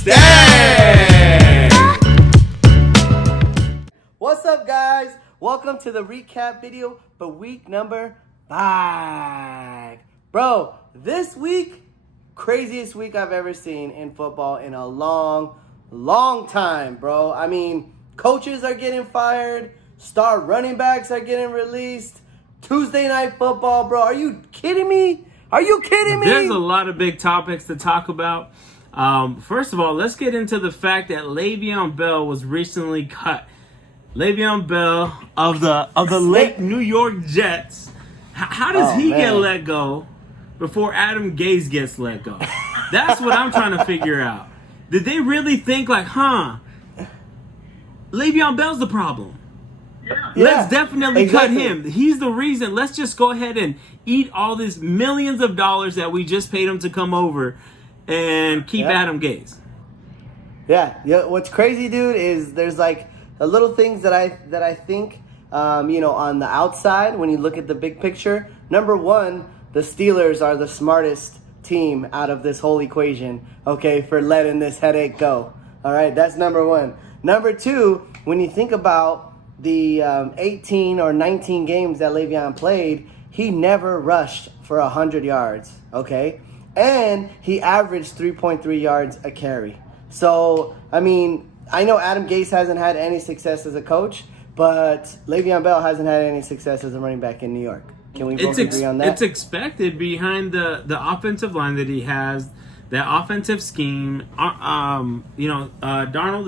Stagg! What's up, guys? Welcome to the recap video for week number 5. Bro, this week, craziest week I've ever seen in football in a long time, bro. I mean, coaches are getting fired, star running backs are getting released, Tuesday night football, bro. Are you kidding me? There's a lot of big topics to talk about. First of all, let's get into the fact that Le'Veon Bell was recently cut. Le'Veon Bell of the late New York Jets. How does he get let go before Adam Gase gets let go? That's what I'm trying to figure out. Did they really think Le'Veon Bell's the problem? Let's definitely cut him. He's the reason. Let's just go ahead and eat all these millions of dollars that we just paid him to come over and keep Adam Gase. Yeah. What's crazy, dude, is there's like the little things that I think, on the outside when you look at the big picture. Number one, the Steelers are the smartest team out of this whole equation. Okay, for letting this headache go. All right, that's number one. Number two, when you think about the 18 or 19 games that Le'Veon played, he never rushed for 100 yards, okay? And he averaged 3.3 yards a carry. So, I mean, I know Adam Gase hasn't had any success as a coach, but Le'Veon Bell hasn't had any success as a running back in New York. Can we both agree on that? It's expected behind the offensive line that he has, that offensive scheme. Darnold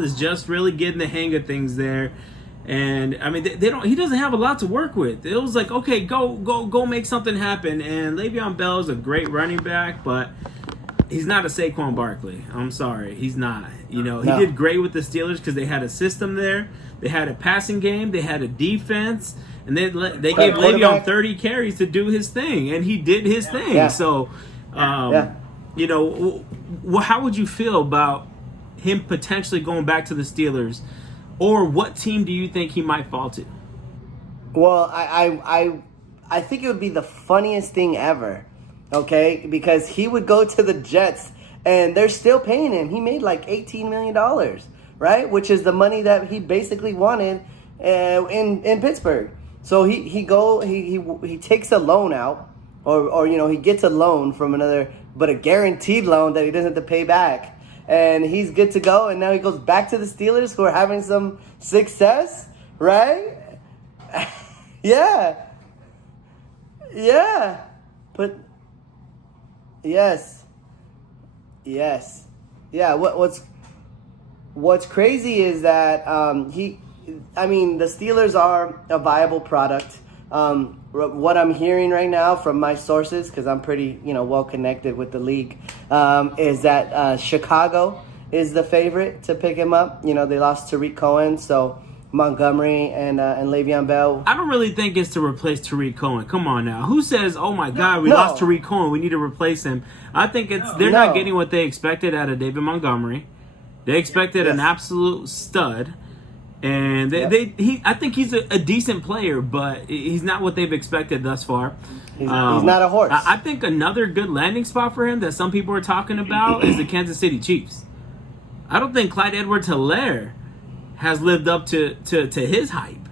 is just really getting the hang of things there. And I mean, he doesn't have a lot to work with. It was like, okay, go make something happen. And Le'Veon Bell is a great running back, but he's not a Saquon Barkley. I'm sorry, he's not. He did great with the Steelers because they had a system there. They had a passing game. They had a defense, and they gave Le'Veon 30 carries to do his thing, and he did his thing. Yeah. So, how would you feel about him potentially going back to the Steelers? Or what team do you think he might fall to? Well, I think it would be the funniest thing ever, okay? Because he would go to the Jets, and they're still paying him. He made like $18 million, right? Which is the money that he basically wanted in Pittsburgh. So he takes a loan out, or he gets a loan from another, but a guaranteed loan that he doesn't have to pay back. And he's good to go, and now he goes back to the Steelers, who are having some success, right? Yeah. But yes. Yeah. What's crazy is that the Steelers are a viable product. What I'm hearing right now from my sources, because I'm pretty, well connected with the league, is that Chicago is the favorite to pick him up. They lost Tariq Cohen, so Montgomery and Le'Veon Bell. I don't really think it's to replace Tariq Cohen. Come on now. Who says, oh my God, we lost Tariq Cohen, we need to replace him? I think they're not getting what they expected out of David Montgomery. They expected an absolute stud. And I think he's a decent player, but he's not what they've expected thus far. He's not a horse. I think another good landing spot for him that some people are talking about is the Kansas City Chiefs. I don't think Clyde Edwards-Helaire has lived up to his hype.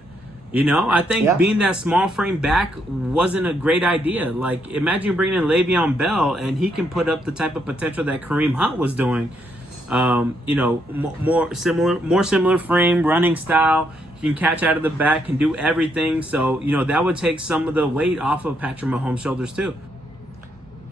I think being that small frame back wasn't a great idea. Like, imagine bringing in Le'Veon Bell, and he can put up the type of potential that Kareem Hunt was doing. More similar frame, running style. He can catch out of the back, can do everything. So, that would take some of the weight off of Patrick Mahomes' shoulders too.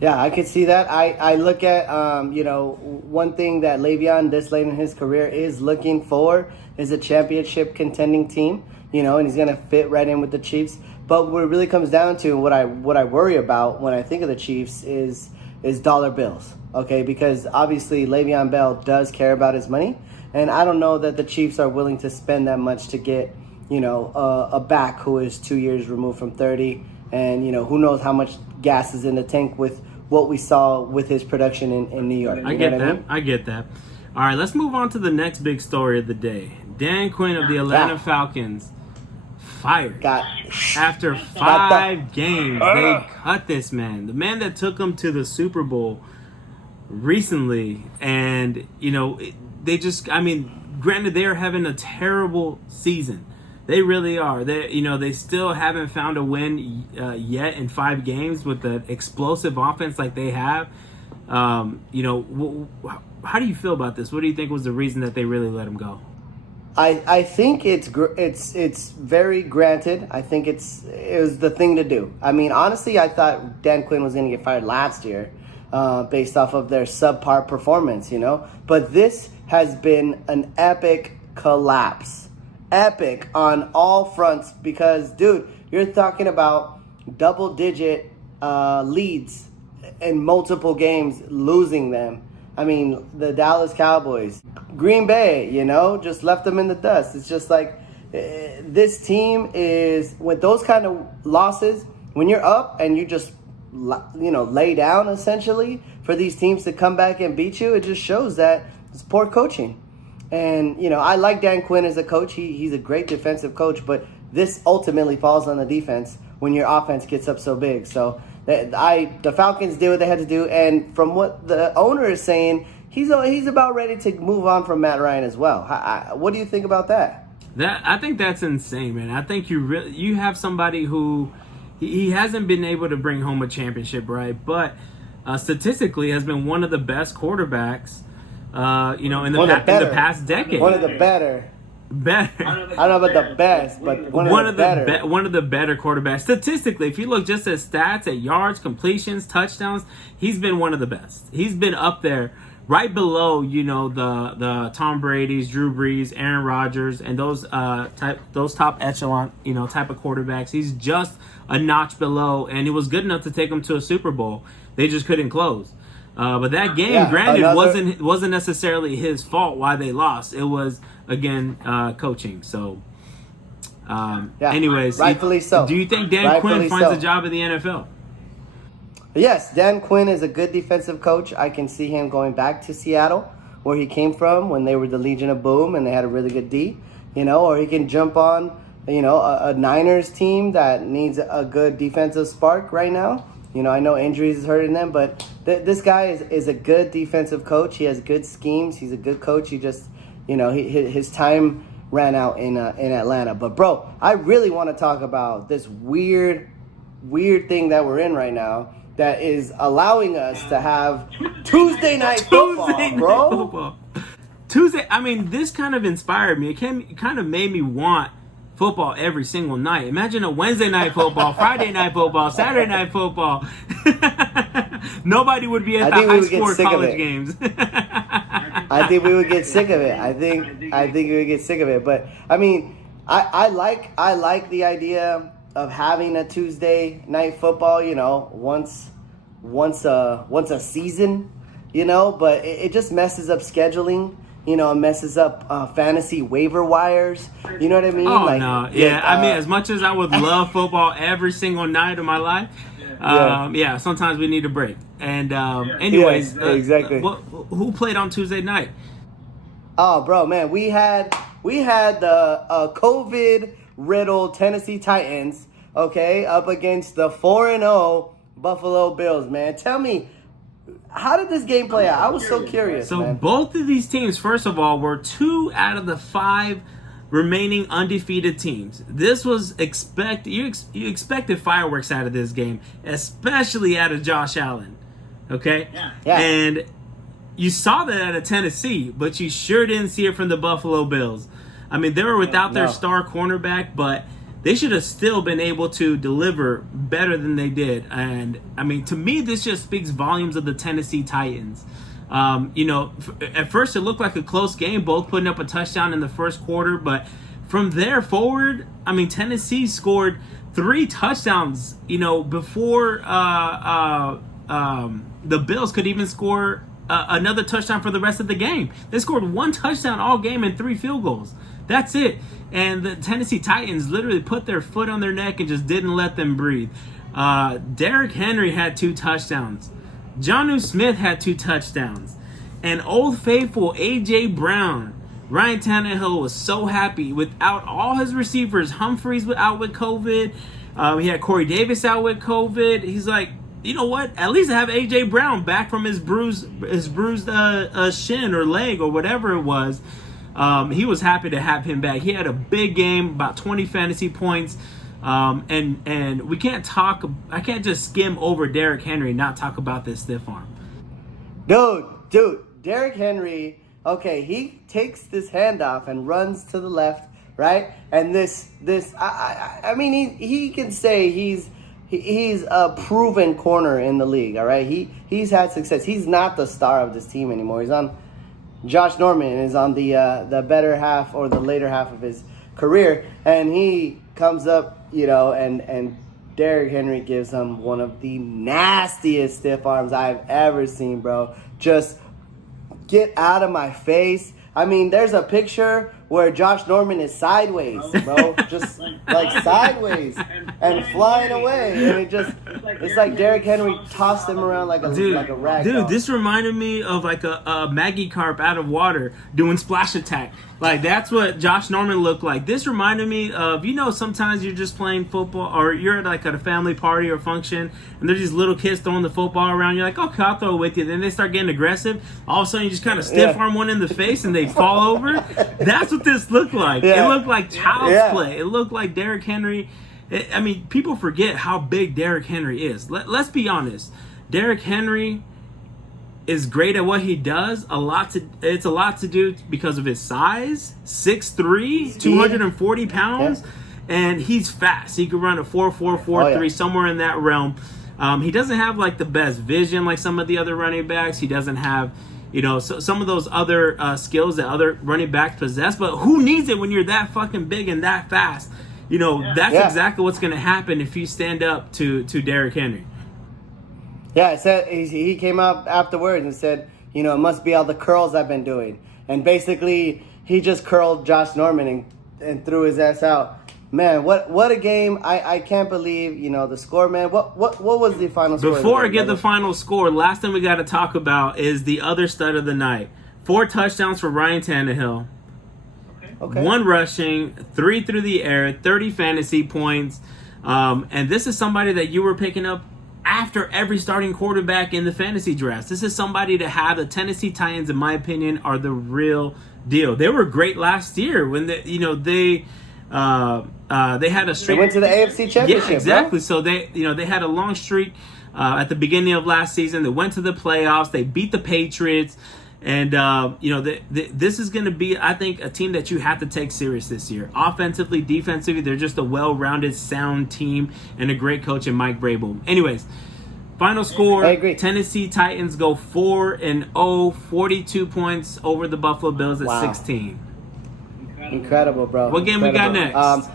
Yeah, I could see that. I look at, one thing that Le'Veon this late in his career is looking for is a championship contending team, and he's going to fit right in with the Chiefs. But what it really comes down to, what I worry about when I think of the Chiefs is dollar bills. Okay, because obviously Le'Veon Bell does care about his money, and I don't know that the Chiefs are willing to spend that much to get, a back who is 2 years removed from 30, and who knows how much gas is in the tank with what we saw with his production in New York. I get that. All right, let's move on to the next big story of the day. Dan Quinn of the Atlanta Falcons fired. After 5 games, they cut this man. The man that took them to the Super Bowl recently, and they just, I mean, granted they are having a terrible season. They really are. They still haven't found a win yet in 5 games with the explosive offense like they have. How do you feel about this? What do you think was the reason that they really let him go? I think it's very granted. I think it was the thing to do. I mean, honestly, I thought Dan Quinn was going to get fired last year based off of their subpar performance, But this has been an epic collapse. Epic on all fronts because, dude, you're talking about double-digit leads in multiple games, losing them. I mean, the Dallas Cowboys, Green Bay, just left them in the dust. It's just like this team is, with those kind of losses, when you're up and you just, lay down essentially for these teams to come back and beat you, it just shows that it's poor coaching. And, I like Dan Quinn as a coach. He's a great defensive coach, but this ultimately falls on the defense when your offense gets up so big. So the Falcons did what they had to do, and from what the owner is saying, he's about ready to move on from Matt Ryan as well. What do you think about that? I think that's insane, man. I think you have somebody who he hasn't been able to bring home a championship, right? But statistically has been one of the best quarterbacks. In the past decade. One of the better. I don't know about the best, but one of the better quarterbacks. Statistically, if you look just at stats, at yards, completions, touchdowns, he's been one of the best. He's been up there, right below, the Tom Brady's, Drew Brees, Aaron Rodgers, and those top echelon, type of quarterbacks. He's just a notch below, and he was good enough to take them to a Super Bowl. They just couldn't close. But that game, granted, wasn't necessarily his fault why they lost. It was, again, coaching. So, anyways. Rightfully so. Do you think Dan Quinn finds a job in the NFL? Yes, Dan Quinn is a good defensive coach. I can see him going back to Seattle, where he came from when they were the Legion of Boom and they had a really good D. Or he can jump on, a Niners team that needs a good defensive spark right now. I know injuries is hurting them, but this guy is a good defensive coach. He has good schemes. He's a good coach. He just, his time ran out in Atlanta. But, bro, I really want to talk about this weird thing that we're in right now that is allowing us to have Tuesday night football, bro. Tuesday, I mean, this kind of inspired me. It kind of made me want football every single night. Imagine a Wednesday night football, Friday night football, Saturday night football. Nobody would be at the high score college games. I think we would get sick of it. I think we would get sick of it. But I mean, I like the idea of having a Tuesday night football. Once a season. But it just messes up scheduling. It messes up fantasy waiver wires. You know what I mean? Oh, no. Yeah, I mean, as much as I would love football every single night of my life, sometimes we need a break. And anyways, exactly. Who played on Tuesday night? Oh, bro, man, we had the COVID-riddled Tennessee Titans, okay, up against the 4-0 Buffalo Bills, man. Tell me, how did this game play out? I was so curious. So both of these teams, first of all, were 2 out of the 5 remaining undefeated teams. This was you expected fireworks out of this game, especially out of Josh Allen. Okay? Yeah. And you saw that out of Tennessee, but you sure didn't see it from the Buffalo Bills. I mean, they were without their star cornerback, but they should have still been able to deliver better than they did. And, I mean, to me, this just speaks volumes of the Tennessee Titans. At first it looked like a close game, both putting up a touchdown in the first quarter. But from there forward, I mean, Tennessee scored 3 touchdowns, before the Bills could even score another touchdown for the rest of the game. They scored 1 touchdown all game and 3 field goals. That's it. And the Tennessee Titans literally put their foot on their neck and just didn't let them breathe. Derrick Henry had 2 touchdowns. Jonnu Smith had 2 touchdowns. And Old Faithful A.J. Brown. Ryan Tannehill was so happy without all his receivers. Humphreys out with COVID. We had Corey Davis out with COVID. He's like, you know what? At least have A.J. Brown back from his bruised shin or leg or whatever it was. He was happy to have him back. He had a big game, about 20 fantasy points. And we can't talk. I can't just skim over Derrick Henry and not talk about this stiff arm. Dude, Derrick Henry. Okay, he takes this handoff and runs to the left, right? And I mean, he can say he's a proven corner in the league. All right, he's had success. He's not the star of this team anymore. He's on. Josh Norman is on the better half or the later half of his career, and he comes up, you know, and Derrick Henry gives him one of the nastiest stiff arms I've ever seen, bro. Just get out of my face. I mean, there's a picture where Josh Norman is sideways, bro. Just like sideways and flying away. And it's like Derrick Henry tossed him around like a rag doll. Dude, this reminded me of like a Maggie carp out of water doing splash attack. Like, that's what Josh Norman looked like. This reminded me of, you know, sometimes you're just playing football or you're like at a family party or function and there's these little kids throwing the football around. You're like, okay, I'll throw it with you. Then they start getting aggressive. All of a sudden you just kind of stiff arm one in the face and they fall over. That's what this looked like. Yeah. It looked like child's play. It looked like Derrick Henry. I mean, people forget how big Derrick Henry is. Let's be honest. Derrick Henry is great at what he does. It's a lot to do because of his size, 6'3", 240 pounds, and he's fast. He could run a 4.4, 4.3, somewhere in that realm. He doesn't have like the best vision like some of the other running backs. He doesn't have, you know, some of those other skills that other running backs possess. But who needs it when you're that fucking big and that fast? You know, that's exactly what's going to happen if you stand up to Derrick Henry. Yeah, it said he came out afterwards and said, you know, it must be all the curls I've been doing. And basically, he just curled Josh Norman and threw his ass out. Man, what a game. I can't believe, you know, the score, man. What was the final score? Before I get the final score, last thing we got to talk about is the other stud of the night. 4 touchdowns for Ryan Tannehill. Okay. 1 rushing, 3 through the air, 30 fantasy points. And this is somebody that you were picking up after every starting quarterback in the fantasy drafts. This is somebody to have. The Tennessee Titans, in my opinion, are the real deal. They were great last year when they had a streak. They went to the AFC Championship. Yeah, exactly. Bro. So they had a long streak at the beginning of last season. They went to the playoffs. They beat the Patriots. And, this is going to be, I think, a team that you have to take serious this year. Offensively, defensively, they're just a well-rounded, sound team and a great coach in Mike Vrabel. Anyways, final score, I agree. Tennessee Titans go 4-0, 42 points over the Buffalo Bills at 16. Incredible, bro. What game we got next?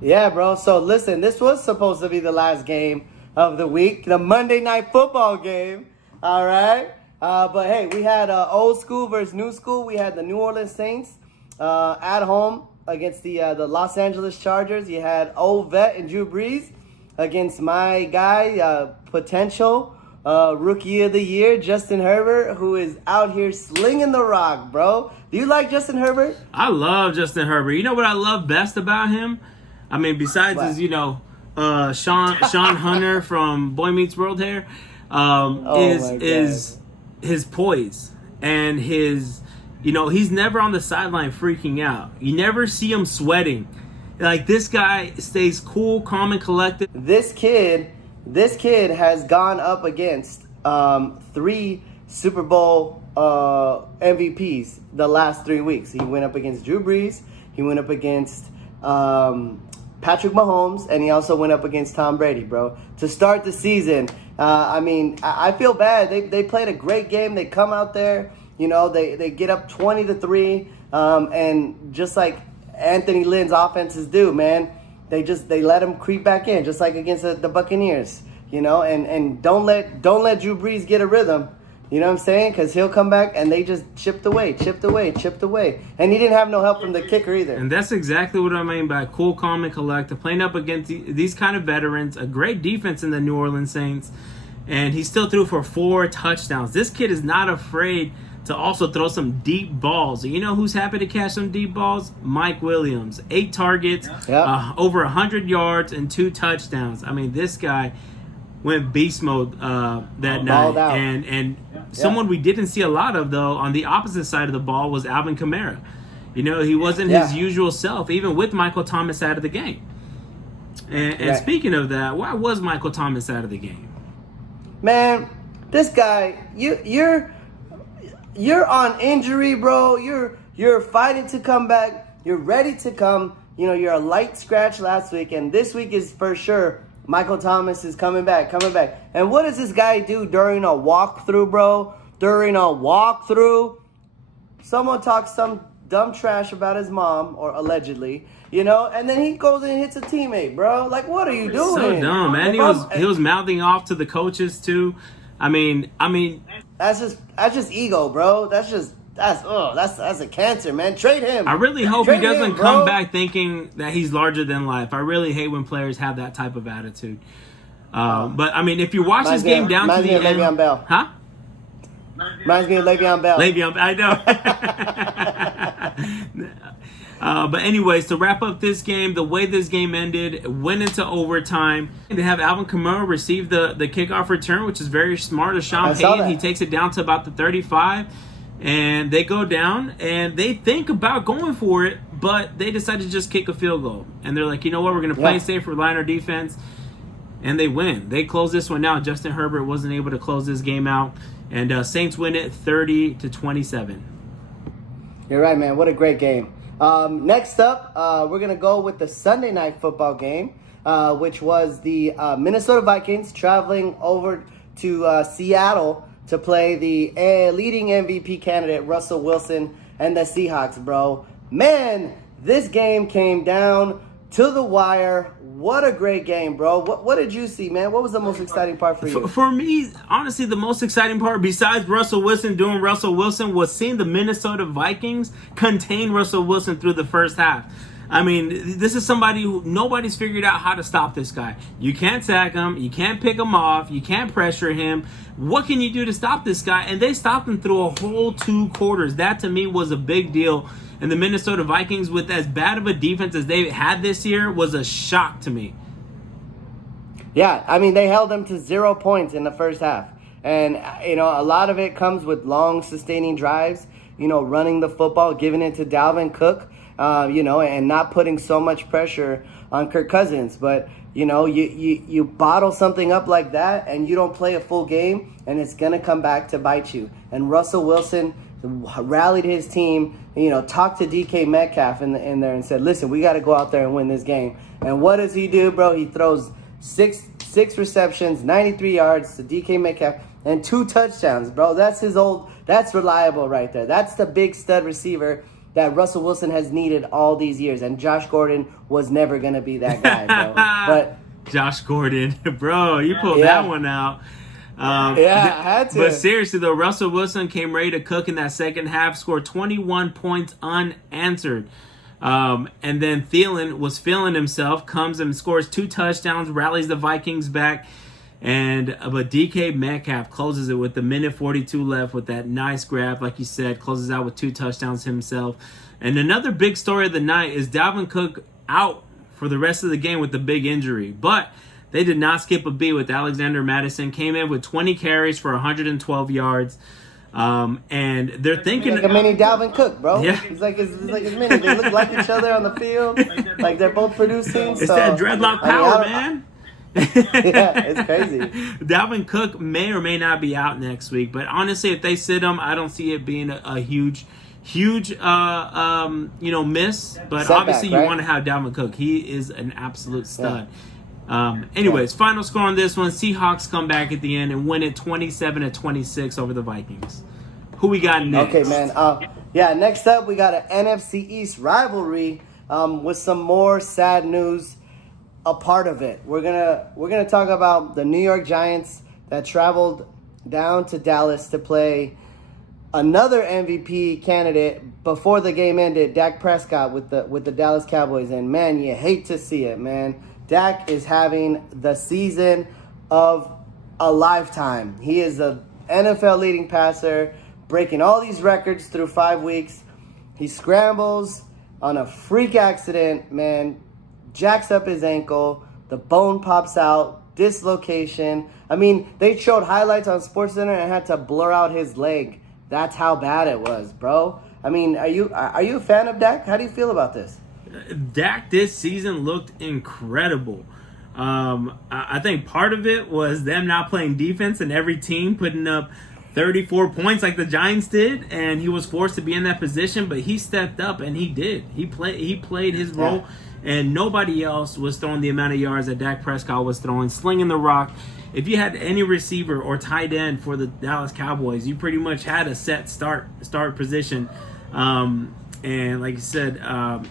Yeah, bro. So, listen, this was supposed to be the last game of the week, the Monday Night Football game, all right? But hey, we had old school versus new school. We had the New Orleans Saints at home against the Los Angeles Chargers. You had old vet and Drew Brees against my guy, potential rookie of the year, Justin Herbert, who is out here slinging the rock, bro. Do you like Justin Herbert? I love Justin Herbert. You know what I love best about him? I mean, besides his, Sean Hunter from Boy Meets World here, is his poise and his, he's never on the sideline freaking out. You never see him sweating. Like, this guy stays cool, calm, and collected. This kid has gone up against 3 Super Bowl MVPs the last 3 weeks. He went up against Drew Brees. He went up against Patrick Mahomes, and he also went up against Tom Brady, bro. To start the season, I feel bad. They played a great game. They come out there, they get up 20-3, and just like Anthony Lynn's offenses do, man, they let him creep back in, just like against the Buccaneers, and don't let Drew Brees get a rhythm. You know what I'm saying? Because he'll come back and they just chipped away. And he didn't have no help from the kicker either. And that's exactly what I mean by cool, calm, and collected. Playing up against these kind of veterans, a great defense in the New Orleans Saints. And he still threw for 4 touchdowns. This kid is not afraid to also throw some deep balls. You know who's happy to catch some deep balls? Mike Williams. 8 targets, over 100 yards, and 2 touchdowns. I mean, this guy... went beast mode that Balled night. out. And someone we didn't see a lot of, though, on the opposite side of the ball was Alvin Kamara. You know, he wasn't his usual self, even with Michael Thomas out of the game. And speaking of that, why was Michael Thomas out of the game? Man, this guy, you're on injury, bro. You're fighting to come back. You're ready to come. You know, you're a light scratch last week, and this week is for sure Michael Thomas is coming back. And what does this guy do during a walkthrough, bro? During a walkthrough, someone talks some dumb trash about his mom, or allegedly, you know, and then he goes and hits a teammate, bro. Like, what are you doing? So dumb, man. He was mouthing off to the coaches too. I mean, that's just ego, bro. That's a cancer, man. Trade him. I really hope he doesn't him, come back thinking that he's larger than life. I really hate when players have that type of attitude. But I mean, if you watch this game down to the end, Le'Veon Bell. Huh? Reminds me of Le'Veon Bell. I know. But anyways, to wrap up this game, the way this game ended, went into overtime. They have Alvin Kamara receive the kickoff return, which is very smart of Sean Payton. He takes it down to about the 35, and they go down, and they think about going for it, but they decide to just kick a field goal. And they're like, you know what, we're going to play safe, rely on our defense, and they win. They close this one out. Justin Herbert wasn't able to close this game out, and Saints win it 30-27. You're right, man. What a great game. Next up, we're going to go with the Sunday night football game, which was the Minnesota Vikings traveling over to Seattle to play the leading MVP candidate, Russell Wilson, and the Seahawks, bro. Man, this game came down to the wire. What a great game, bro. What did you see, man? What was the most exciting part for you? For me, honestly, the most exciting part, besides Russell Wilson doing Russell Wilson, was seeing the Minnesota Vikings contain Russell Wilson through the first half. I mean, this is somebody who nobody's figured out how to stop this guy. You can't sack him. You can't pick him off. You can't pressure him. What can you do to stop this guy? And they stopped him through a whole 2 quarters. That, to me, was a big deal. And the Minnesota Vikings, with as bad of a defense as they had this year, was a shock to me. Yeah, I mean, they held them to 0 points in the first half. And, you know, a lot of it comes with long, sustaining drives, you know, running the football, giving it to Dalvin Cook, you know, and not putting so much pressure on Kirk Cousins. But, you know, you bottle something up like that and you don't play a full game, and it's going to come back to bite you. And Russell Wilson rallied his team, you know, talked to DK Metcalf in there and said, listen, we got to go out there and win this game. And what does he do, bro? He throws six receptions, 93 yards to DK Metcalf, and 2 touchdowns, bro. That's reliable right there. That's the big stud receiver that Russell Wilson has needed all these years. And Josh Gordon was never going to be that guy, bro. But Josh Gordon, bro, you pulled that one out. I had to. But seriously, though, Russell Wilson came ready to cook in that second half, scored 21 points unanswered. And then Thielen was feeling himself, comes and scores 2 touchdowns, rallies the Vikings back. But DK Metcalf closes it with the minute 42 left with that nice grab, like you said, closes out with 2 touchdowns himself. And another big story of the night is Dalvin Cook out for the rest of the game with the big injury. But they did not skip a beat with Alexander Madison. Came in with 20 carries for 112 yards. And they're thinking like a mini Dalvin Cook, bro. Yeah. He's like his mini. They look like each other on the field. Like they're both producing. It's that dreadlock power, man. Yeah, it's crazy. Dalvin Cook may or may not be out next week, but honestly, if they sit him, I don't see it being a huge miss. But Setback, obviously, you right? want to have Dalvin Cook. He is an absolute stud. Yeah. Final score on this one: Seahawks come back at the end and win it 27-26 over the Vikings. Who we got next? Okay, man. Next up we got an NFC East rivalry with some more sad news. A part of it. We're gonna talk about the New York Giants that traveled down to Dallas to play another MVP candidate before the game ended, Dak Prescott with the Dallas Cowboys. And man, you hate to see it, man. Dak is having the season of a lifetime. He is the NFL leading passer, breaking all these records through 5 weeks. He scrambles on a freak accident, man. Jacks up his ankle, the bone pops out, dislocation. I mean, they showed highlights on SportsCenter and had to blur out his leg. That's how bad it was, bro. I mean, are you a fan of Dak? How do you feel about this? Dak this season looked incredible. I think part of it was them not playing defense and every team putting up 34 points like the Giants did, and he was forced to be in that position, but he stepped up and he did. He played his role, and nobody else was throwing the amount of yards that Dak Prescott was throwing, slinging the rock. If you had any receiver or tight end for the Dallas Cowboys, you pretty much had a set start position. And like you said,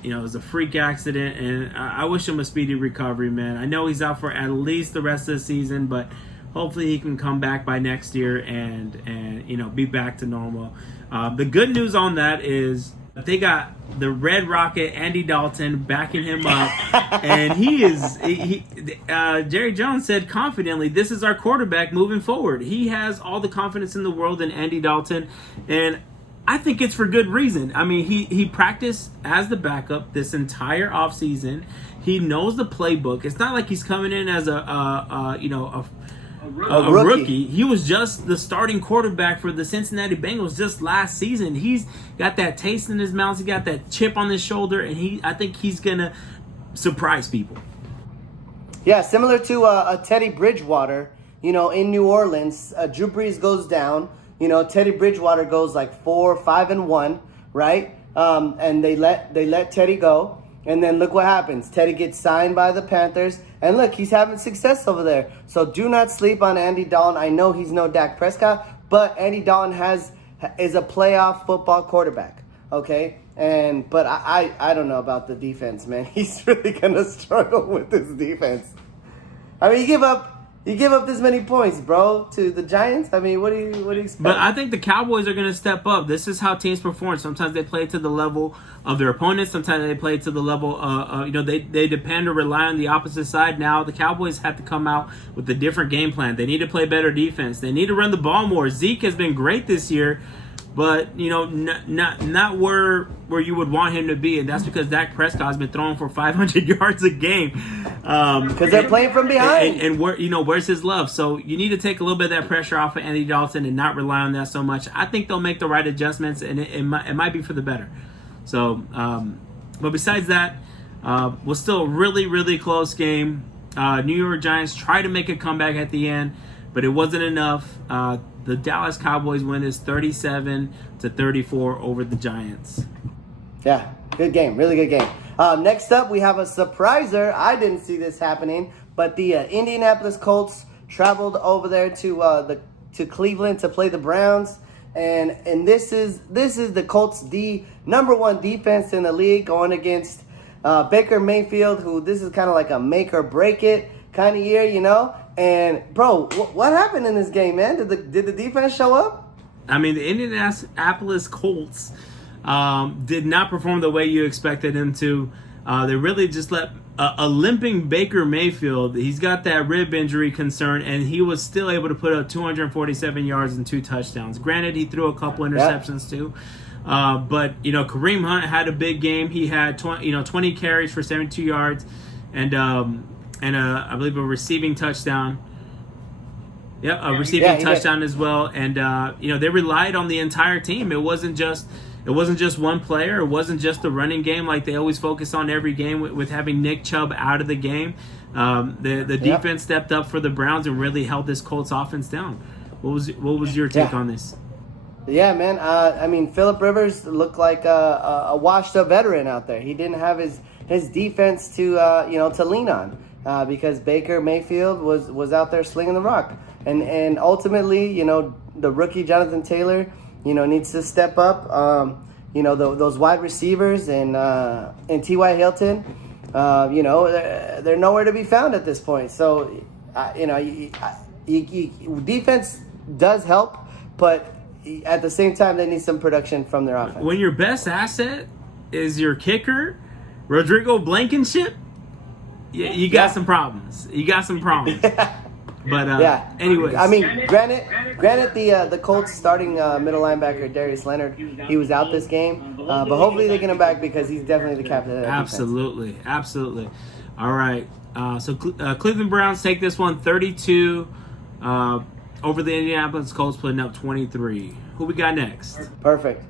it was a freak accident, and I wish him a speedy recovery, man. I know he's out for at least the rest of the season, but hopefully he can come back by next year and be back to normal. The good news on that is they got the Red Rocket, Andy Dalton, backing him up, and Jerry Jones said confidently, this is our quarterback moving forward. He has all the confidence in the world in Andy Dalton, and I think it's for good reason. I mean, he practiced as the backup this entire offseason. He knows the playbook. It's not like he's coming in as a rookie. He was just the starting quarterback for the Cincinnati Bengals just last season. He's got that taste in his mouth. He got that chip on his shoulder, and I think he's gonna surprise people. Yeah, similar to a Teddy Bridgewater. In New Orleans, Drew Brees goes down. Teddy Bridgewater goes like 4-5-1, right? And they let Teddy go. And then look what happens. Teddy gets signed by the Panthers. And look, he's having success over there. So do not sleep on Andy Dalton. I know he's no Dak Prescott, but Andy Dalton is a playoff football quarterback. Okay? But I don't know about the defense, man. He's really gonna struggle with this defense. I mean, you give up this many points, bro, to the Giants. I mean, what do you expect? But I think the Cowboys are going to step up. This is how teams perform. Sometimes they play to the level of their opponents. Sometimes they play to the level they depend or rely on the opposite side. Now the Cowboys have to come out with a different game plan. They need to play better defense. They need to run the ball more. Zeke has been great this year, but not where you would want him to be, and that's because Dak Prescott has been throwing for 500 yards a game. Because they're playing from behind. And where's his love? So you need to take a little bit of that pressure off of Andy Dalton and not rely on that so much. I think they'll make the right adjustments, and it might be for the better. So, but besides that, was still a really, really close game. New York Giants tried to make a comeback at the end, but it wasn't enough. The Dallas Cowboys win this 37-34 over the Giants. Yeah, good game. Really good game. Next up, we have a surpriser. I didn't see this happening, but the Indianapolis Colts traveled over there to Cleveland to play the Browns, and this is the Colts' number one defense in the league going against Baker Mayfield, who this is kind of like a make or break it kind of year, And bro, what happened in this game, man? Did the defense show up? I mean, the Indianapolis Colts did not perform the way you expected them to. They really just let a limping Baker Mayfield. He's got that rib injury concern, and he was still able to put up 247 yards and 2 touchdowns. Granted, he threw a couple interceptions too. But Kareem Hunt had a big game. He had 20 carries for 72 yards, and I believe a receiving touchdown. Yeah, a receiving touchdown as well. And they relied on the entire team. It wasn't just one player. It wasn't just the running game like they always focus on every game with having Nick Chubb out of the game. The defense stepped up for the Browns and really held this Colts offense down. What was your take on this? Yeah, man. I mean, Phillip Rivers looked like a washed-up veteran out there. He didn't have his defense to lean on because Baker Mayfield was out there slinging the rock, and ultimately, the rookie Jonathan Taylor, needs to step up. Those wide receivers and T.Y. Hilton, they're nowhere to be found at this point. So, defense does help, but at the same time, they need some production from their offense. When your best asset is your kicker, Rodrigo Blankenship, you got some problems. You got some problems. But anyways, I mean, granted, the Colts starting middle linebacker Darius Leonard, he was out this game, but hopefully they get him back because he's definitely the captain of that defense. Absolutely. All right, so Cleveland Browns take this one 32-24 over the Indianapolis Colts, putting up 23. Who we got next? Perfect,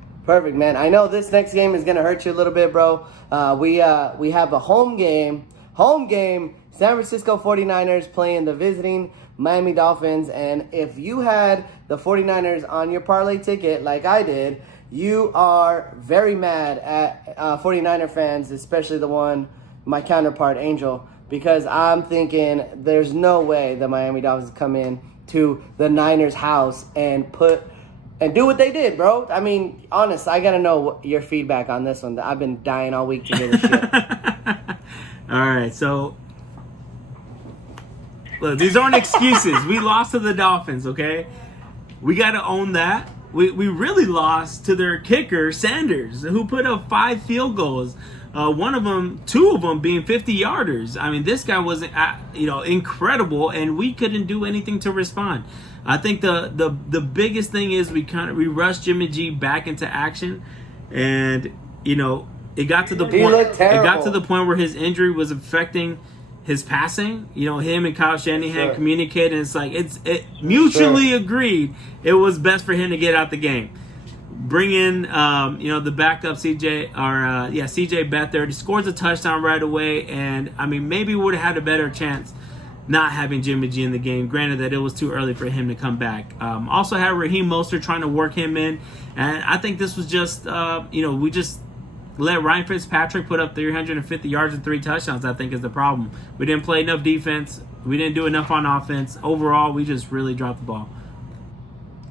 man. I know this next game is gonna hurt you a little bit, bro. We have a home game. San Francisco 49ers playing the visiting Miami Dolphins. And if you had the 49ers on your parlay ticket like I did, you are very mad at 49er fans, especially my counterpart, Angel, because I'm thinking there's no way the Miami Dolphins come in to the Niners' house and do what they did, bro. I mean, honest, I got to know your feedback on this one. I've been dying all week to hear this shit. All right, so look, these aren't excuses. We lost to the Dolphins, okay? We got to own that. We really lost to their kicker, Sanders, who put up 5 field goals. 2 of them being 50-yarders. I mean, this guy was, incredible, and we couldn't do anything to respond. I think the biggest thing is we rushed Jimmy G back into action, and it got to the point. It got to the point where his injury was affecting his passing. Him and Kyle Shanahan communicated. And it's like it mutually agreed it was best for him to get out the game. Bring in, the backup CJ Beathard. He scores a touchdown right away, and I mean maybe would have had a better chance not having Jimmy G in the game. Granted that it was too early for him to come back. Also had Raheem Mostert trying to work him in, and I think this was just we just let Ryan Fitzpatrick put up 350 yards and 3 touchdowns. I think is the problem. We didn't play enough defense. We didn't do enough on offense. Overall, we just really dropped the ball.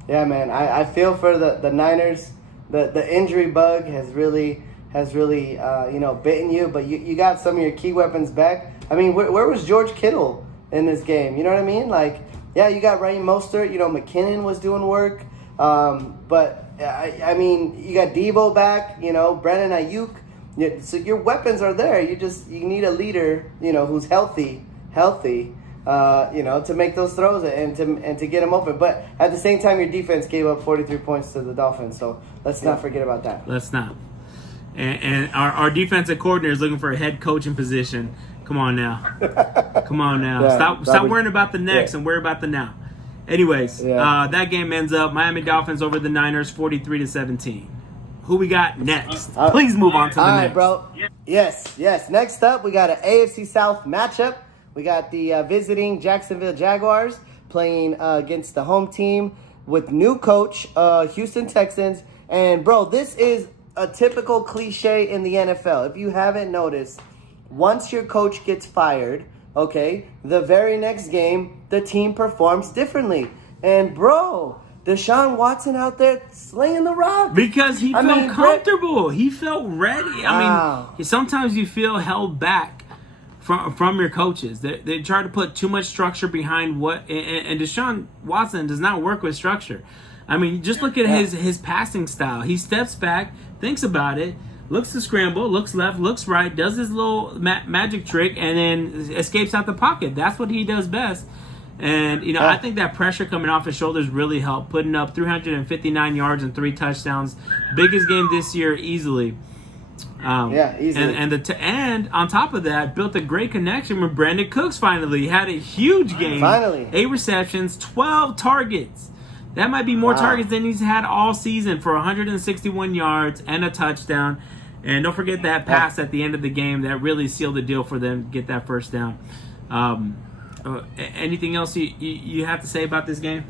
Yeah, man. I feel for the Niners. The injury bug has really bitten you, but you got some of your key weapons back. I mean, where was George Kittle in this game? You know what I mean? Like, yeah, you got Raheem Mostert. McKinnon was doing work. But I mean, you got Debo back. Brandon Ayuk. So your weapons are there. You need a leader. Who's healthy. To make those throws and to get them open. But at the same time, your defense gave up 43 points to the Dolphins. So let's not forget about that. Let's not. And our defensive coordinator is looking for a head coaching position. Come on now. Yeah, stop worrying about the next and worry about the now. Anyways, that game ends up Miami Dolphins over the Niners 43-17. Who we got next? Please move on to the next. All right, bro. Yes. Next up, we got an AFC South matchup. We got the visiting Jacksonville Jaguars playing against the home team with new coach, Houston Texans. And, bro, this is a typical cliche in the NFL. If you haven't noticed, once your coach gets fired, okay, the very next game, the team performs differently. And, bro, Deshaun Watson out there slinging the rock. Because he felt comfortable. He felt ready. Wow. I mean, sometimes you feel held back from your coaches. They try to put too much structure behind and Deshaun Watson does not work with structure. I mean, just look at his passing style. He steps back, thinks about it, looks to scramble, looks left, looks right, does his little magic trick, and then escapes out the pocket. That's what he does best. And, I think that pressure coming off his shoulders really helped, putting up 359 yards and 3 touchdowns. Biggest game this year easily. Easily. And on top of that, built a great connection with Brandon Cooks finally. He had a huge game. Finally. 8 receptions, 12 targets. That might be more targets than he's had all season for 161 yards and a touchdown. And don't forget that pass at the end of the game that really sealed the deal for them to get that first down. Anything else you have to say about this game?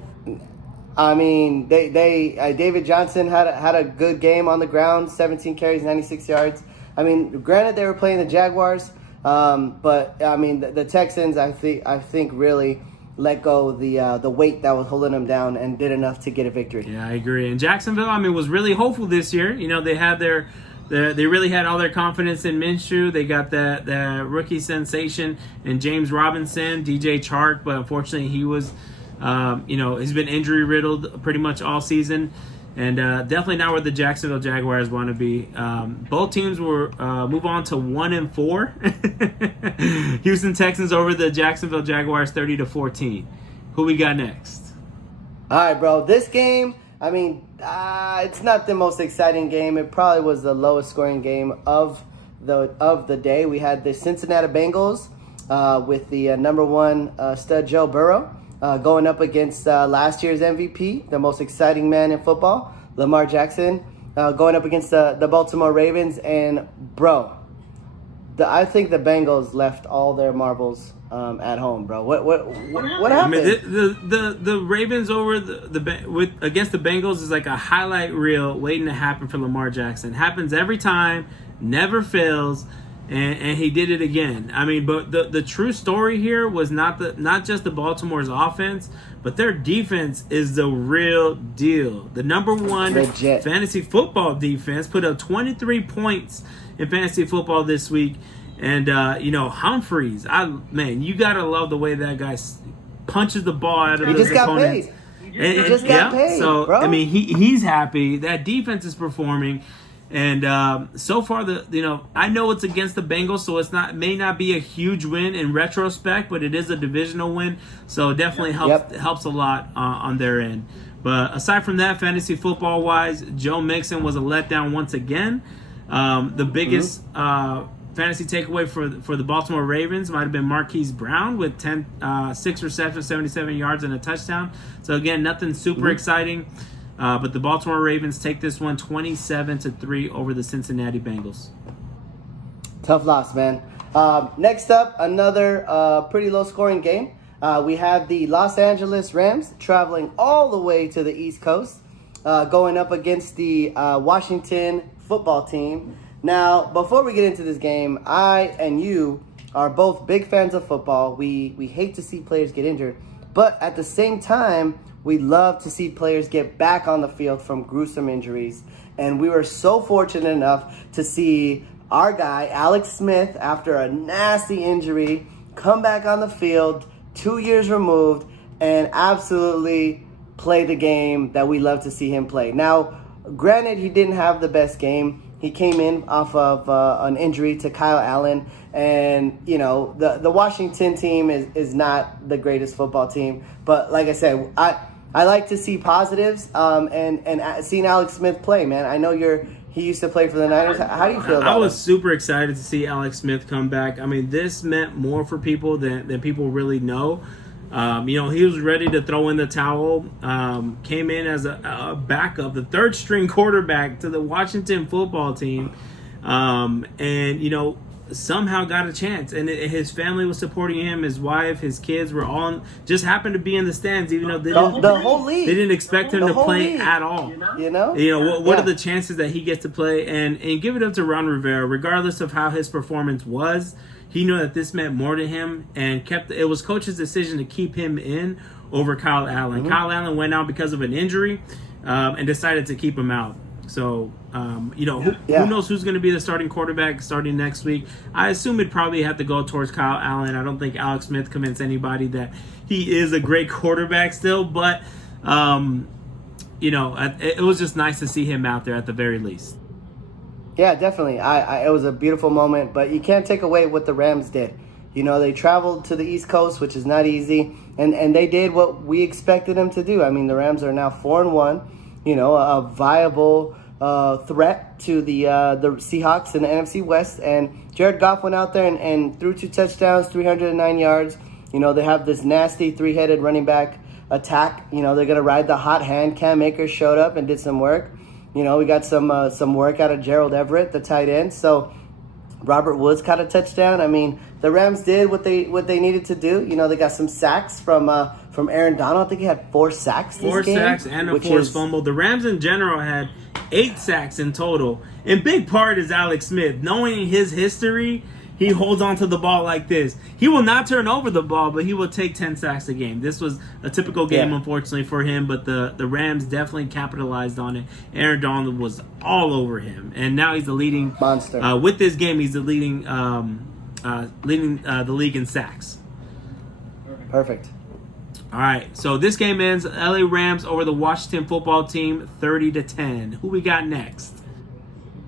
I mean, David Johnson had a good game on the ground, 17 carries, 96 yards. I mean, granted they were playing the Jaguars, but I mean the Texans I think really let go the weight that was holding them down and did enough to get a victory. Yeah, I agree. And Jacksonville, I mean, was really hopeful this year. They had they really had all their confidence in Minshew. They got the rookie sensation in James Robinson, DJ Chark, but unfortunately he was. He's been injury riddled pretty much all season, and definitely not where the Jacksonville Jaguars want to be. Both teams will move on to 1-4. Houston Texans over the Jacksonville Jaguars 30-14. Who we got next? All right, bro. This game, I mean, it's not the most exciting game. It probably was the lowest scoring game of the day. We had the Cincinnati Bengals with the number 1 stud Joe Burrow. going up against last year's MVP, the most exciting man in football, Lamar Jackson, going up against the Baltimore Ravens. And, bro, I think the Bengals left all their marbles at home, bro. What happened? I mean, the Ravens over against the Bengals is like a highlight reel waiting to happen for Lamar Jackson. Happens every time, never fails, and he did it again. I mean, but the true story here was not just the Baltimore's offense, but their defense is the real deal. The number one Legit. fantasy football defense put up 23 points in fantasy football this week. And, Humphreys, you got to love the way that guy punches the ball out of his opponents. He just got paid, so, bro. I mean, he's happy. That defense is performing. And so far, I know it's against the Bengals, so may not be a huge win in retrospect, but it is a divisional win. So it definitely helps a lot on their end. But aside from that, fantasy football-wise, Joe Mixon was a letdown once again. The biggest fantasy takeaway for the Baltimore Ravens might have been Marquise Brown with 6 receptions, 77 yards, and a touchdown. So again, nothing super exciting, but the Baltimore Ravens take this one 27-3 over the Cincinnati Bengals. Tough loss, man. Next up, another pretty low-scoring game. We have the Los Angeles Rams traveling all the way to the East Coast, going up against the Washington football team. Now, before we get into this game, I and you are both big fans of football. We hate to see players get injured, but at the same time, we love to see players get back on the field from gruesome injuries. And we were so fortunate enough to see our guy, Alex Smith, after a nasty injury, come back on the field 2 years removed and absolutely play the game that we love to see him play. Now, granted, he didn't have the best game. He came in off of an injury to Kyle Allen, and the Washington team is not the greatest football team. But like I said, I like to see positives, and seeing Alex Smith play, man. I know he used to play for the Niners. How do you feel about it? I was super excited to see Alex Smith come back. I mean, this meant more for people than people really know. He was ready to throw in the towel, came in as a backup, the third string quarterback to the Washington football team, and somehow got a chance. And his family was supporting him, his wife, his kids were all just happened to be in the stands, even though the whole league. They didn't expect him to play league. at all. What are the chances that he gets to play? And give it up to Ron Rivera, regardless of how his performance was. He knew that this meant more to him, and it was coach's decision to keep him in over Kyle Allen. Mm-hmm. Kyle Allen went out because of an injury, and decided to keep him out. So, who knows who's going to be the starting quarterback starting next week? I assume it'd probably have to go towards Kyle Allen. I don't think Alex Smith convinced anybody that he is a great quarterback still, but it was just nice to see him out there at the very least. Yeah, definitely. It was a beautiful moment, but you can't take away what the Rams did. They traveled to the East Coast, which is not easy, and they did what we expected them to do. I mean, the Rams are now 4-1, a viable threat to the Seahawks in the NFC West. And Jared Goff went out there and threw 2 touchdowns, 309 yards. They have this nasty 3-headed running back attack. They're going to ride the hot hand. Cam Akers showed up and did some work. We got some work out of Gerald Everett, the tight end. So Robert Woods caught a touchdown. I mean, the Rams did what they needed to do. They got some sacks from Aaron Donald. I think he had 4 sacks this game. 4 sacks and a forced fumble. The Rams in general had 8 sacks in total. In big part is Alex Smith. Knowing his history, he holds on to the ball like this. He will not turn over the ball, but he will take 10 sacks a game. This was a typical game, unfortunately, for him, but the Rams definitely capitalized on it. Aaron Donald was all over him, and now he's the leading monster. With this game, he's the leading the league in sacks. Perfect. All right, so this game ends LA Rams over the Washington football team 30-10. Who we got next?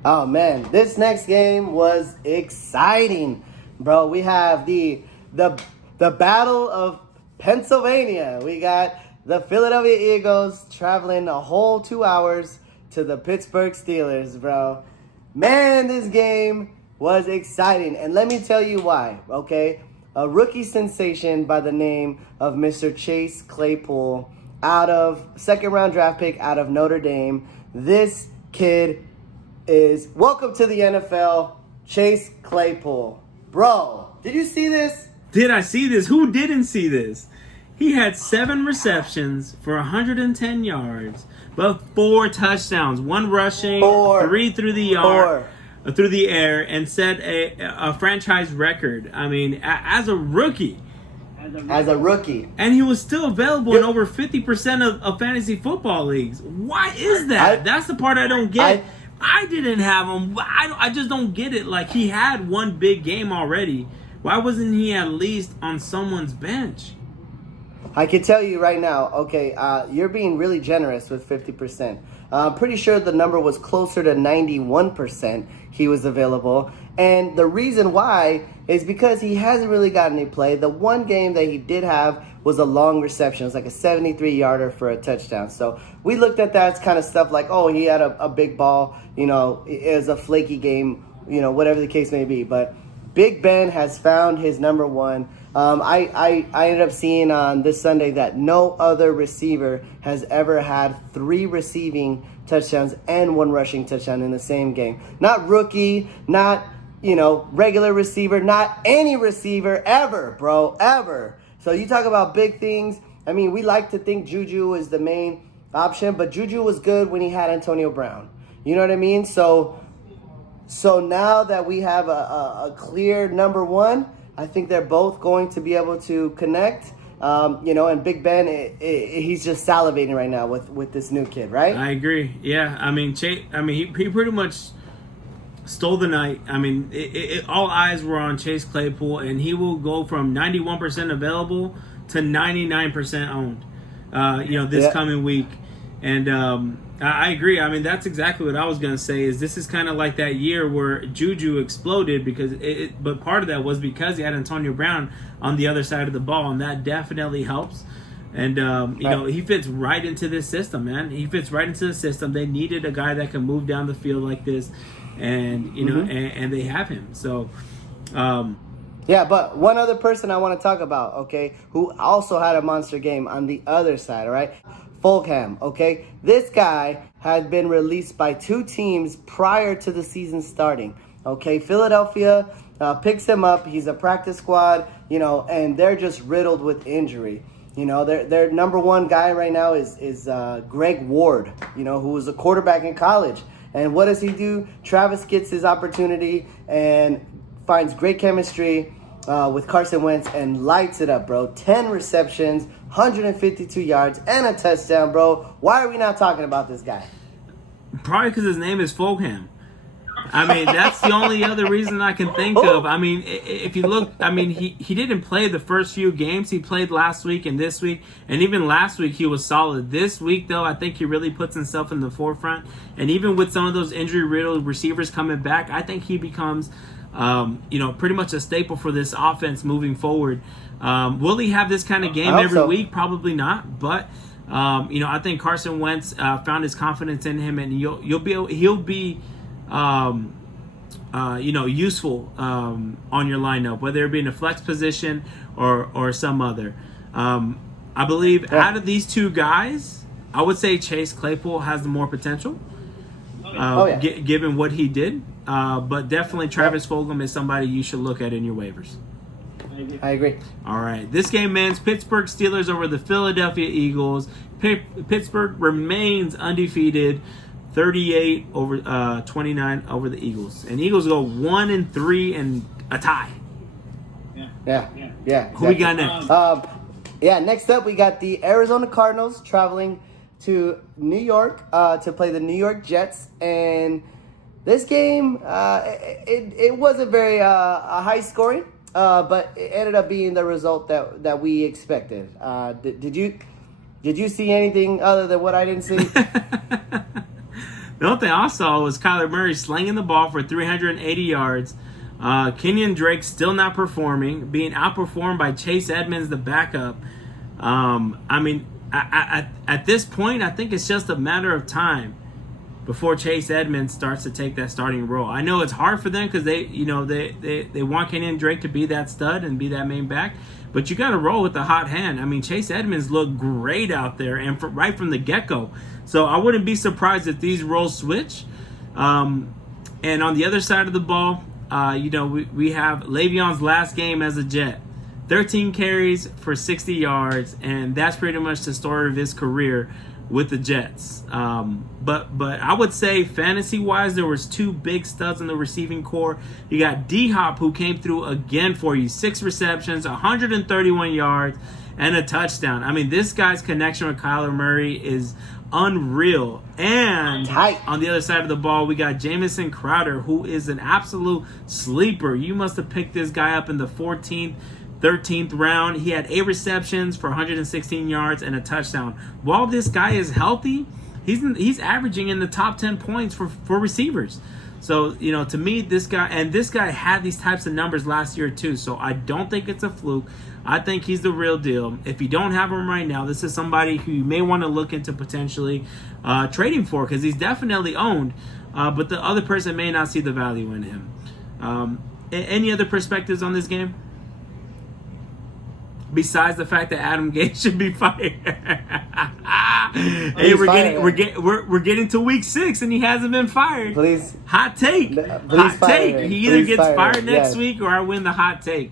Oh, man, this next game was exciting, bro. We have the Battle of Pennsylvania. We got the Philadelphia Eagles traveling a whole 2 hours to the Pittsburgh Steelers, bro. Man, this game was exciting, and let me tell you why, okay? a rookie sensation by the name of Mr. Chase Claypool, out of second-round draft pick out of Notre Dame. This kid is welcome to the NFL, Chase Claypool. Bro, did you see this? Did I see this? Who didn't see this? He had 7 receptions for 110 yards, but 4 touchdowns, 1 rushing, 3 through the air, and set a franchise record. I mean, as a rookie. And he was still available in over 50% of fantasy football leagues. Why is that? That's the part I don't get. I didn't have him. I just don't get it. Like, he had one big game already. Why wasn't he at least on someone's bench? I can tell you right now, okay, you're being really generous with 50%. I'm pretty sure the number was closer to 91% he was available. And the reason why is because he hasn't really gotten any play. The one game that he did have was a long reception. It was like a 73-yarder for a touchdown. So we looked at that kind of stuff like, oh, he had a big ball, you know, it was a flaky game, you know, whatever the case may be. But Big Ben has found his number one. I ended up seeing on this Sunday that no other receiver has ever had 3 receiving touchdowns and 1 rushing touchdown in the same game. Not rookie, not, you know, regular receiver, not any receiver ever, bro, ever. So you talk about big things. I mean, we like to think Juju is the main option, but Juju was good when he had Antonio Brown. You know what I mean? So now that we have a clear number one, I think they're both going to be able to connect. You know, and Big Ben, he's just salivating right now with this new kid, right? I agree. Yeah, I mean, he pretty much stole the night. I mean, all eyes were on Chase Claypool, and he will go from 91% available to 99% owned. You know, this coming week, and I agree. I mean, that's exactly what I was gonna say. Is this is kind of like that year where Juju exploded but part of that was because he had Antonio Brown on the other side of the ball, and that definitely helps. And you know, he fits right into this system, man. He fits right into the system. They needed a guy that can move down the field like this, and you know, and they have him. So. Yeah, but one other person I want to talk about, okay, who also had a monster game on the other side, all right? Fulgham, okay? This guy had been released by 2 teams prior to the season starting, okay? Philadelphia picks him up. He's a practice squad, you know, and they're just riddled with injury. You know, their number one guy right now is Greg Ward, you know, who was a quarterback in college. And what does he do? Travis gets his opportunity and finds great chemistry with Carson Wentz and lights it up, bro. 10 receptions, 152 yards, and a touchdown, bro. Why are we not talking about this guy? Probably because his name is Fulgham. I mean, that's the only other reason I can think of. I mean, if you look, I mean, he didn't play the first few games. He played last week and this week. And even last week, he was solid. This week, though, I think he really puts himself in the forefront. And even with some of those injury-riddled receivers coming back, I think he becomes you know, pretty much a staple for this offense moving forward. Will he have this kind of game every week? Probably not. But you know, I think Carson Wentz found his confidence in him, and he'll be you know, useful on your lineup, whether it be in a flex position or some other. I believe out of these 2 guys, I would say Chase Claypool has the more potential, given what he did. But definitely Travis Fulgham is somebody you should look at in your waivers. I agree. All right. This game ends Pittsburgh Steelers over the Philadelphia Eagles. Pittsburgh remains undefeated, 38 over 29 over the Eagles. And Eagles go 1-3 and a tie. Yeah. Exactly. Who we got next? Next up we got the Arizona Cardinals traveling to New York to play the New York Jets. And this game, it wasn't very high scoring, but it ended up being the result that we expected. Did you see anything other than what I didn't see? The only thing I saw was Kyler Murray slinging the ball for 380 yards. Kenyon Drake still not performing, being outperformed by Chase Edmonds, the backup. I mean, at this point, I think it's just a matter of time before Chase Edmonds starts to take that starting role. I know it's hard for them because they want Kenyon Drake to be that stud and be that main back, but you got to roll with the hot hand. I mean, Chase Edmonds looked great out there and right from the get-go. So I wouldn't be surprised if these roles switch. And on the other side of the ball, we have Le'Veon's last game as a Jet. 13 carries for 60 yards, and that's pretty much the story of his career with the Jets. But I would say fantasy-wise, there was two big studs in the receiving core. You got D-Hop, who came through again for you. 6 receptions, 131 yards, and a touchdown. I mean, this guy's connection with Kyler Murray is unreal. And on the other side of the ball, we got Jamison Crowder, who is an absolute sleeper. You must have picked this guy up in the 14th, 13th round. He had 8 receptions for 116 yards and a touchdown. While this guy is healthy, he's averaging in the top 10 points for receivers. So, to me, this guy had these types of numbers last year too. So I don't think it's a fluke. I think he's the real deal. If you don't have him right now, this is somebody who you may want to look into potentially trading for, because he's definitely owned, but the other person may not see the value in him. Any other perspectives on this game? Besides the fact that Adam Gase should be fired. Hey, we're getting to week 6 and he hasn't been fired. Please. Hot take. Hot take. He either gets fired next week or I win the hot take.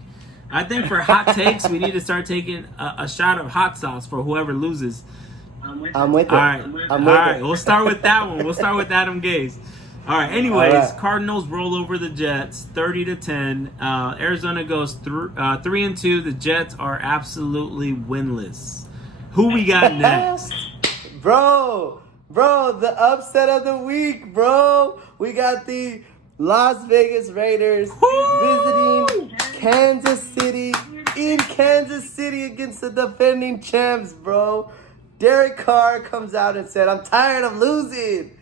I think for hot takes, we need to start taking a shot of hot sauce for whoever loses. I'm with it. All right. We'll start with that one. We'll start with Adam Gase. All right. Anyways, Cardinals roll over the Jets, 30-10. Arizona goes 3-2. The Jets are absolutely winless. Who we got next? Bro, the upset of the week, bro. We got the Las Vegas Raiders visiting Kansas City in Kansas City against the defending champs, bro. Derek Carr comes out and said, "I'm tired of losing."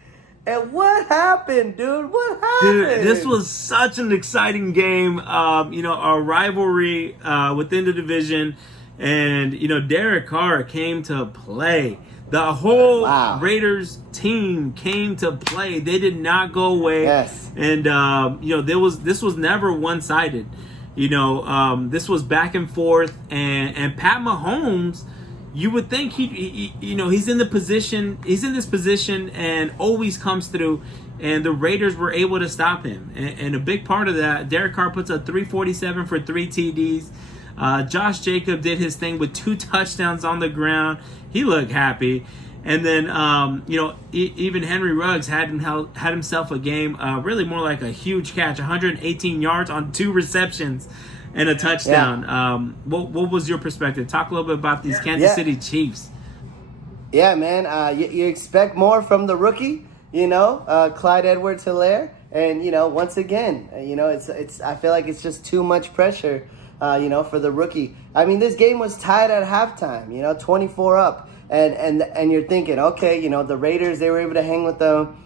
And what happened, dude? What happened? Dude, this was such an exciting game. A rivalry within the division. And, Derek Carr came to play. The whole Raiders team came to play. They did not go away. Yes. And, this was never one-sided. This was back and forth. And Pat Mahomes, you would think he's in this position and always comes through, and the Raiders were able to stop him. And a big part of that, Derek Carr puts up 347 for 3 TDs. Josh Jacobs did his thing with 2 touchdowns on the ground. He looked happy. And then, even Henry Ruggs had himself a game, really more like a huge catch, 118 yards on 2 receptions. And a touchdown. Yeah. What was your perspective? Talk a little bit about these Kansas City Chiefs. Yeah, man. You expect more from the rookie, Clyde Edwards-Helaire, and once again, it's. I feel like it's just too much pressure, for the rookie. I mean, this game was tied at halftime, 24 up, and you're thinking, okay, the Raiders, they were able to hang with them,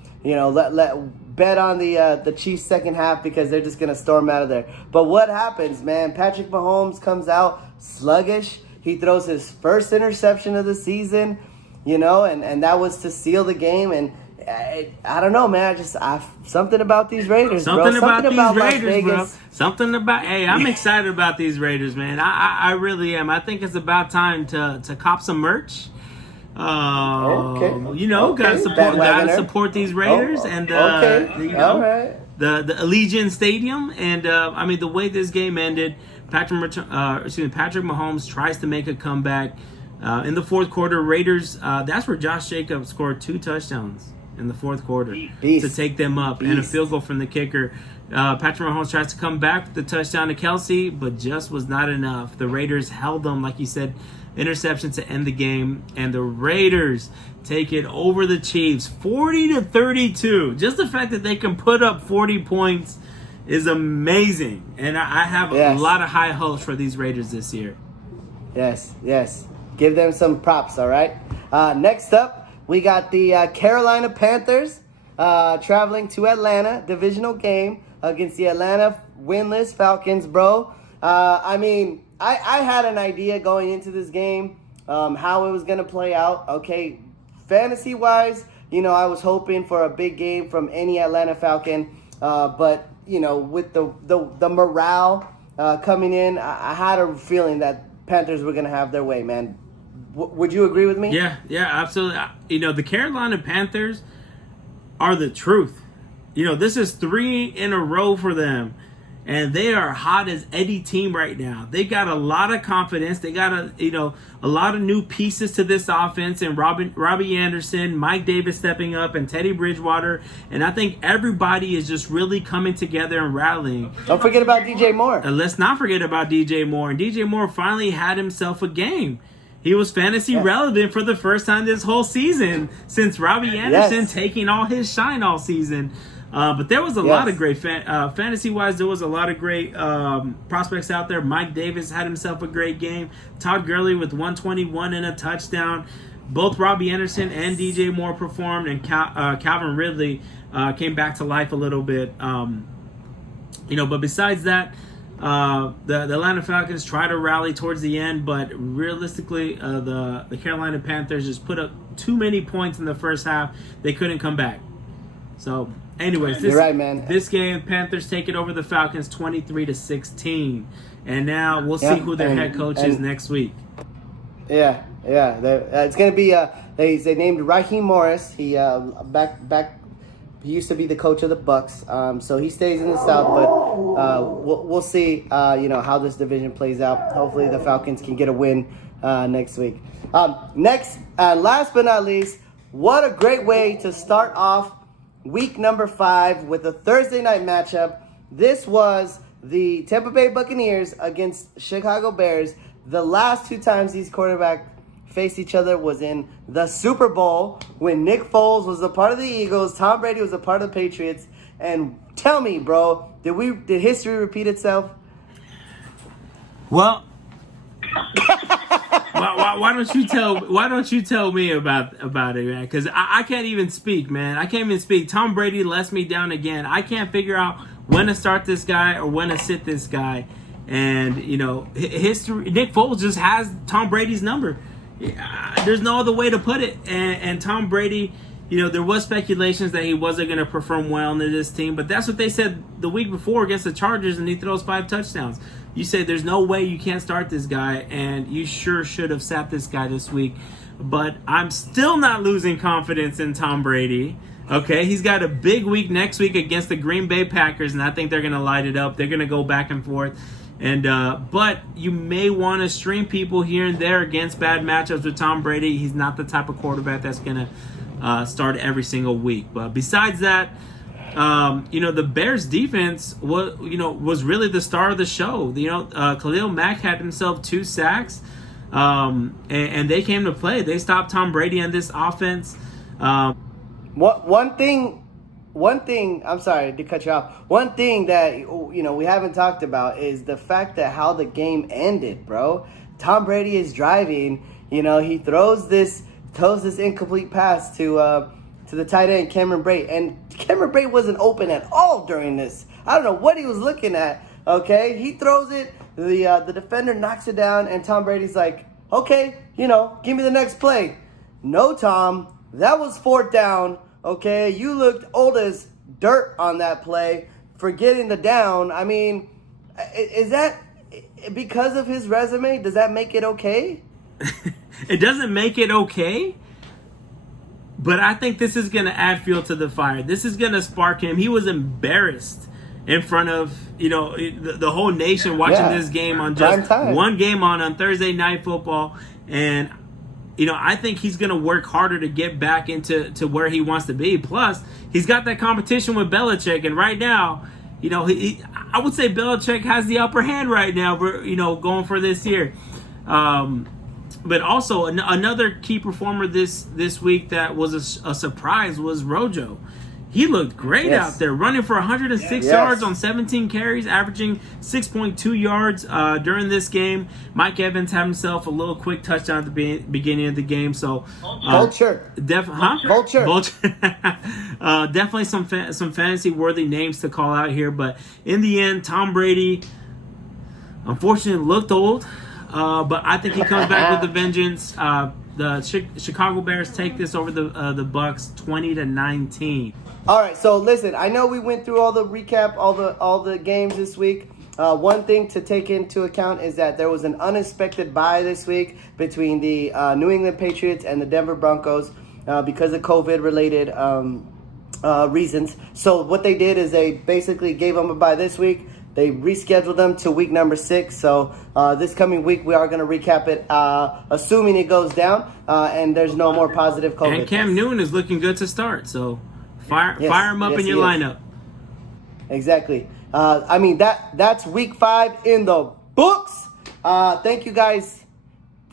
bet on the Chiefs second half because they're just going to storm out of there. But what happens, man? Patrick Mahomes comes out sluggish. He throws his first interception of the season, and that was to seal the game. And I don't know, man. Something about these Raiders, Something about these Raiders, bro. Hey, I'm excited about these Raiders, man. I really am. I think it's about time to cop some merch. Gotta support these Raiders and the Allegiant Stadium, and the way this game ended, Patrick Mahomes tries to make a comeback in the fourth quarter. Raiders, that's where Josh Jacobs scored 2 touchdowns in the fourth quarter to take them up, and a field goal from the kicker. Patrick Mahomes tries to come back with the touchdown to Kelsey, but just was not enough. The Raiders held them, like you said, interception to end the game, and the Raiders take it over the Chiefs 40-32. Just the fact that they can put up 40 points is amazing, and I have a lot of high hopes for these Raiders this year. Yes. Give them some props, all right? Next up, we got the Carolina Panthers traveling to Atlanta, divisional game against the Atlanta winless Falcons, bro. I had an idea going into this game, how it was going to play out. Okay, fantasy-wise, I was hoping for a big game from any Atlanta Falcon, but with the morale coming in, I had a feeling that Panthers were going to have their way, man. Would you agree with me? Yeah, absolutely. The Carolina Panthers are the truth. This is 3 in a row for them. And they are hot as any team right now. They got a lot of confidence. They got a lot of new pieces to this offense, and Robbie Anderson, Mike Davis stepping up, and Teddy Bridgewater. And I think everybody is just really coming together and rallying. Don't forget about DJ Moore. Let's not forget about DJ Moore. And DJ Moore finally had himself a game. He was fantasy relevant for the first time this whole season since Robbie Anderson taking all his shine all season. But there was a lot of great fantasy-wise. There was a lot of great prospects out there. Mike Davis had himself a great game. Todd Gurley with 121 and a touchdown. Both Robbie Anderson and DJ Moore performed, and Calvin Ridley came back to life a little bit. But besides that, the Atlanta Falcons try to rally towards the end, but realistically, the Carolina Panthers just put up too many points in the first half. They couldn't come back. So, anyways, you're right, man. This game, Panthers take it over the Falcons 23-16, and now we'll see who their head coach is next week. Yeah. It's gonna be they named Raheem Morris. He back. He used to be the coach of the Bucks, so he stays in the South. But we'll see, how this division plays out. Hopefully, the Falcons can get a win next week. Next, last but not least, what a great way to start off week number 5 with a Thursday night matchup. This was the Tampa Bay Buccaneers against Chicago Bears. The last 2 times these quarterbacks faced each other was in the Super Bowl when Nick Foles was a part of the Eagles, Tom Brady was a part of the Patriots. And tell me, bro, did history repeat itself? Well, why don't you tell me about it, man? Because I can't even speak, man. I can't even speak. Tom Brady lets me down again. I can't figure out when to start this guy or when to sit this guy. And history. Nick Foles just has Tom Brady's number. There's no other way to put it. And Tom Brady, there was speculations that he wasn't going to perform well into this team, but that's what they said the week before against the Chargers, and he throws 5 touchdowns. You say there's no way you can't start this guy, and you sure should have sat this guy this week. But I'm still not losing confidence in Tom Brady. Okay, he's got a big week next week against the Green Bay Packers, and I think they're going to light it up. They're going to go back and forth. And but you may want to stream people here and there against bad matchups with Tom Brady. He's not the type of quarterback that's going to start every single week. But besides that, the Bears defense was really the star of the show. Khalil Mack had himself 2 sacks, and they came to play. They stopped Tom Brady on this offense. One thing, I'm sorry to cut you off. One thing that, we haven't talked about is the fact that how the game ended, bro. Tom Brady is driving, he throws this incomplete pass to the tight end, Cameron Brate. And Cameron Brate wasn't open at all during this. I don't know what he was looking at, okay? He throws it, the defender knocks it down, and Tom Brady's like, okay, give me the next play. No, Tom, that was 4th down. Okay, you looked old as dirt on that play for getting the down. I mean, is that because of his resume? Does that make it okay? It doesn't make it okay, but I think this is going to add fuel to the fire. This is going to spark him. He was embarrassed in front of, the whole nation watching this game on just one game on Thursday Night Football. And I think he's going to work harder to get back into where he wants to be. Plus, he's got that competition with Belichick. And right now, I would say Belichick has the upper hand right now, going for this year. But also, another key performer this week that was a surprise was Rojo. He looked great out there, running for 106 yards on 17 carries, averaging 6.2 yards during this game. Mike Evans had himself a little quick touchdown at the beginning of the game. So, Vulture. Definitely some fantasy-worthy names to call out here. But in the end, Tom Brady, unfortunately, looked old. But I think he comes back with a vengeance. Chicago Bears take this over the Bucks 20-19. All right, so listen, I know we went through all the recap, all the games this week. One thing to take into account is that there was an unexpected bye this week between the New England Patriots and the Denver Broncos because of COVID-related reasons. So what they did is they basically gave them a bye this week. They rescheduled them to week number 6. So this coming week, we are going to recap it, assuming it goes down and there's no more positive COVID. And Cam Newton is looking good to start. So fire him up in your lineup. Exactly. I mean, that's week 5 in the books. Thank you guys.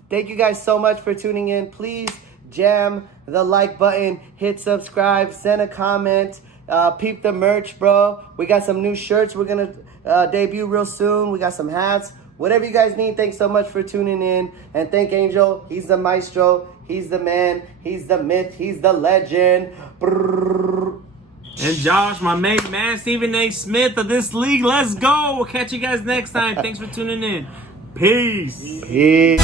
Thank you guys so much for tuning in. Please jam the like button, hit subscribe, send a comment, peep the merch, bro. We got some new shirts we're going to debut real soon. We got some hats. Whatever you guys need, thanks so much for tuning in. And thank Angel. He's the maestro. He's the man. He's the myth. He's the legend. Brrr. And Josh, my main man, Stephen A. Smith of this league. Let's go. We'll catch you guys next time. Thanks for tuning in. Peace. Peace.